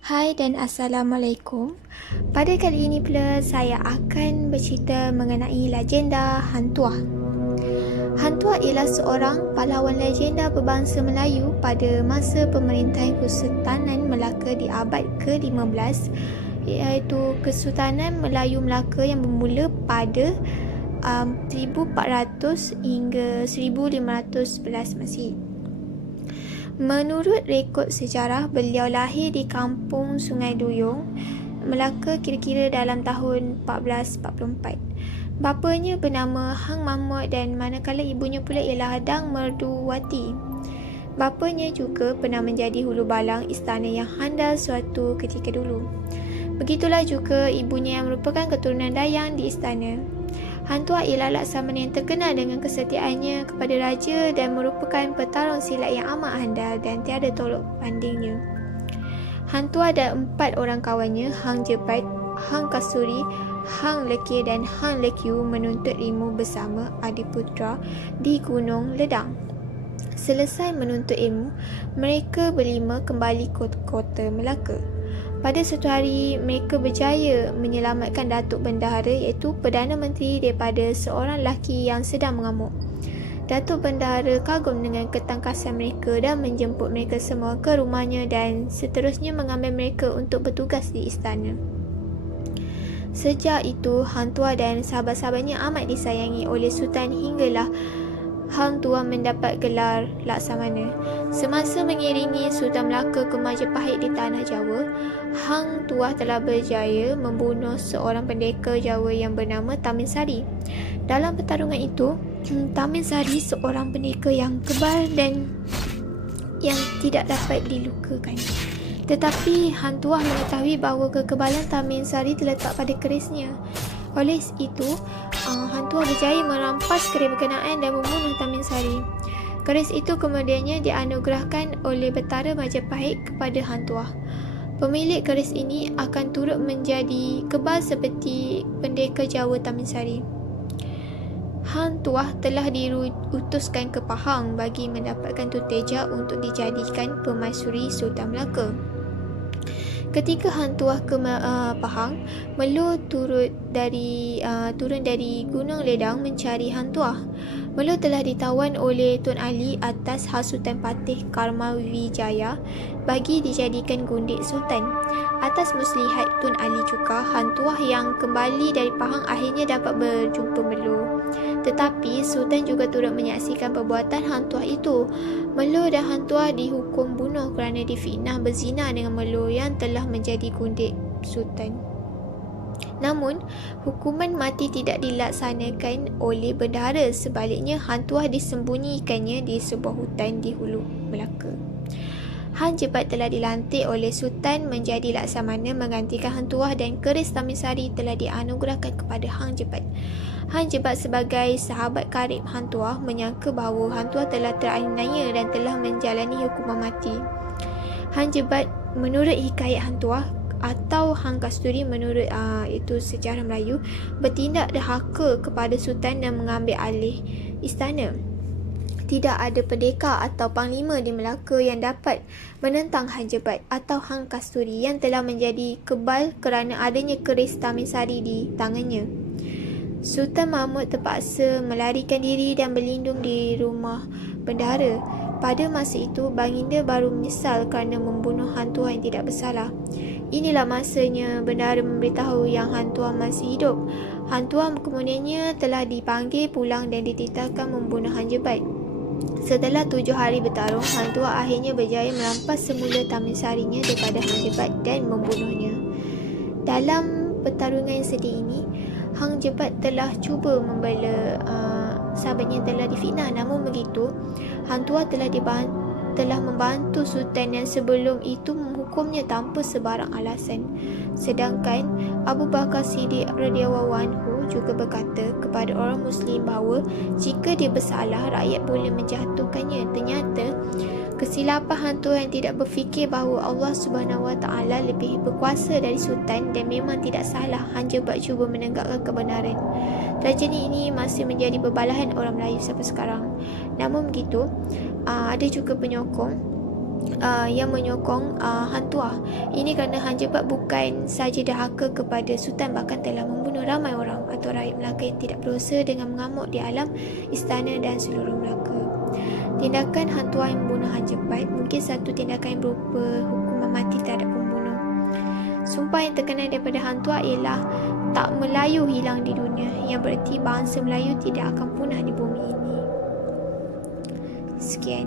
Hai dan Assalamualaikum. Pada kali ini pula saya akan bercerita mengenai legenda Hantuah. Hantuah ialah seorang pahlawan legenda berbangsa Melayu pada masa pemerintahan Kesultanan Melaka di abad ke-15, iaitu Kesultanan Melayu Melaka yang bermula pada 1400 hingga 1511 Masihi. Menurut rekod sejarah, beliau lahir di kampung Sungai Duyung, Melaka kira-kira dalam tahun 1444. Bapanya bernama Hang Mahmud dan manakala ibunya pula ialah Dang Merduwati. Bapanya juga pernah menjadi hulu balang istana yang handal suatu ketika dulu. Begitulah juga ibunya yang merupakan keturunan Dayang di istana. Hantuah ialah laksamana yang terkenal dengan kesetiaannya kepada raja dan merupakan petarung silat yang amat handal dan tiada tolok bandingnya. Hantuah dan 4 orang kawannya, Hang Jebat, Hang Kasturi, Hang Lekir dan Hang Lekiu menuntut ilmu bersama Adiputra di Gunung Ledang. Selesai menuntut ilmu, mereka berlima kembali ke kota Melaka. Pada suatu hari, mereka berjaya menyelamatkan Datuk Bendahara iaitu Perdana Menteri daripada seorang lelaki yang sedang mengamuk. Datuk Bendahara kagum dengan ketangkasan mereka dan menjemput mereka semua ke rumahnya dan seterusnya mengambil mereka untuk bertugas di istana. Sejak itu, Hantuah dan sahabat-sahabatnya amat disayangi oleh Sultan hinggalah Hang Tuah mendapat gelar Laksamana. Semasa mengiringi Sultan Melaka ke Majapahit di Tanah Jawa, Hang Tuah telah berjaya membunuh seorang pendekar Jawa yang bernama Tamin Sari. Dalam pertarungan itu, Tamin Sari seorang pendekar yang kebal dan yang tidak dapat dilukakan. Tetapi Hang Tuah mengetahui bahawa kekebalan Tamin Sari terletak pada kerisnya. Oleh itu, Hang Tuah berjaya merampas keris berkenaan dan membunuh Tamin Sari. Keris itu kemudiannya dianugerahkan oleh Betara Majapahit kepada Hang Tuah. Pemilik keris ini akan turut menjadi kebal seperti pendekar Jawa Tamin Sari. Hang Tuah telah diutuskan ke Pahang bagi mendapatkan tuteja untuk dijadikan permaisuri Sultan Melaka. Ketika Hang Tuah ke Pahang, Melu turun dari Gunung Ledang mencari Hang Tuah. Melu telah ditawan oleh Tun Ali atas hasutan Patih Karmawijaya bagi dijadikan gundik Sultan. Atas muslihat Tun Ali juga, Hang Tuah yang kembali dari Pahang akhirnya dapat berjumpa Melu. Tetapi Sultan juga turut menyaksikan perbuatan Hang Tuah itu. Melu dan Hang Tuah dihukum bunuh kerana difitnah berzina dengan Melu yang telah menjadi gundik Sultan. Namun, hukuman mati tidak dilaksanakan oleh bendahara. Sebaliknya, Hang Tuah disembunyikannya di sebuah hutan di hulu Melaka. Hang Jebat telah dilantik oleh Sultan menjadi laksamana menggantikan Hang Tuah dan keris Tamin Sari telah dianugerahkan kepada Hang Jebat. Hang Jebat sebagai sahabat karib Hang Tuah menyangka bahawa Hang Tuah telah teraniaya dan telah menjalani hukuman mati. Hang Jebat menurut hikayat Hang Tuah atau Hang Kasturi menurut itu sejarah Melayu bertindak derhaka kepada Sultan dan mengambil alih istana. Tidak ada pendekar atau panglima di Melaka yang dapat menentang Hang Jebat atau Hang Kasturi yang telah menjadi kebal kerana adanya keris Tamin Sari di tangannya. Sultan Mahmud terpaksa melarikan diri dan berlindung di rumah bendahara. Pada masa itu, Baginda baru menyesal kerana membunuh Hang Tuah yang tidak bersalah. Inilah masanya bendahara memberitahu yang Hang Tuah masih hidup. Hang Tuah kemudiannya telah dipanggil pulang dan dititahkan membunuh Hang Jebat. Setelah 7 hari bertarung, Hang Tuah akhirnya berjaya merampas semula Tamin Sarinya daripada Hang Jebat dan membunuhnya. Dalam pertarungan yang sedih ini, Hang Jebat telah cuba membela sahabatnya yang telah difitnah. Namun begitu, Hang Tuah telah membantu Sultan yang sebelum itu menghukumnya tanpa sebarang alasan. Sedangkan Abu Bakar Siddiq radhiyallahu anhu juga berkata kepada orang Muslim bahawa jika dia bersalah, rakyat boleh menjatuhkannya. Ternyata kesilapan Hang Tuah yang tidak berfikir bahawa Allah Subhanahu Wa Taala lebih berkuasa dari Sultan dan memang tidak salah Hang Jebat cuba menegakkan kebenaran. Tragedi ini masih menjadi berbalahan orang Melayu sampai sekarang. Namun begitu, ada juga penyokong yang menyokong Han Tuah. Ini kerana Han Jebat bukan saja dahaka kepada Sultan, bahkan telah membunuh ramai orang atau rakyat Melaka yang tidak berdosa dengan mengamuk di alam istana dan seluruh Melaka. Tindakan Han Tuah yang membunuh Han Jebat mungkin satu tindakan yang berupa hukuman mati terhadap pembunuh. Sumpah yang terkenal daripada Han Tuah ialah tak Melayu hilang di dunia, yang bererti bangsa Melayu tidak akan punah di bumi ini. Sekian.